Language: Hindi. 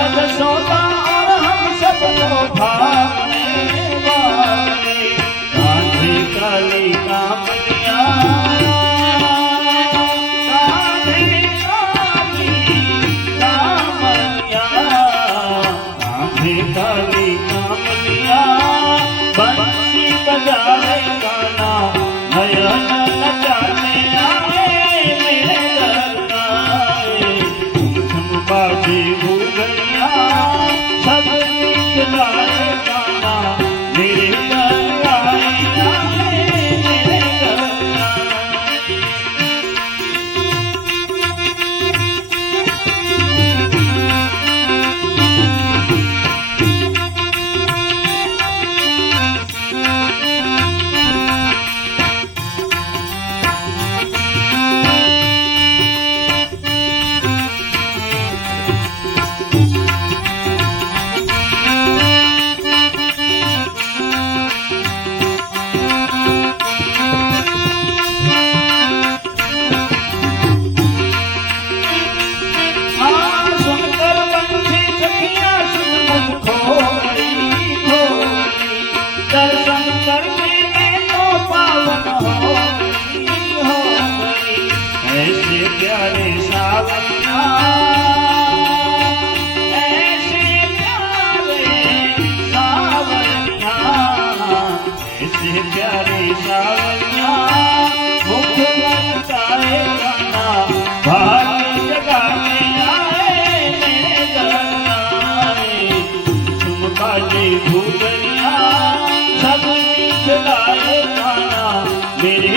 जगत सोता और हम सबको भाने वाले कान्हे काली कामनिया काली कामनिया बंसी बजाए गाना नयन नचाने आए मेरे दरबार झुम बाजे भूगैया सब खिलाए गाना मेरे दरबार मेरे दरबार। दर्शन करके मैं तो पावन हो गई ऐसे प्यारे सावरिया ऐसे प्यारे सावरिया ऐसे प्यारे सावरिया मुख लगता है गाना भाग्य जगाने आए मेरे दरबार तुम काले भूगैया सब खिलाए खाना मेरे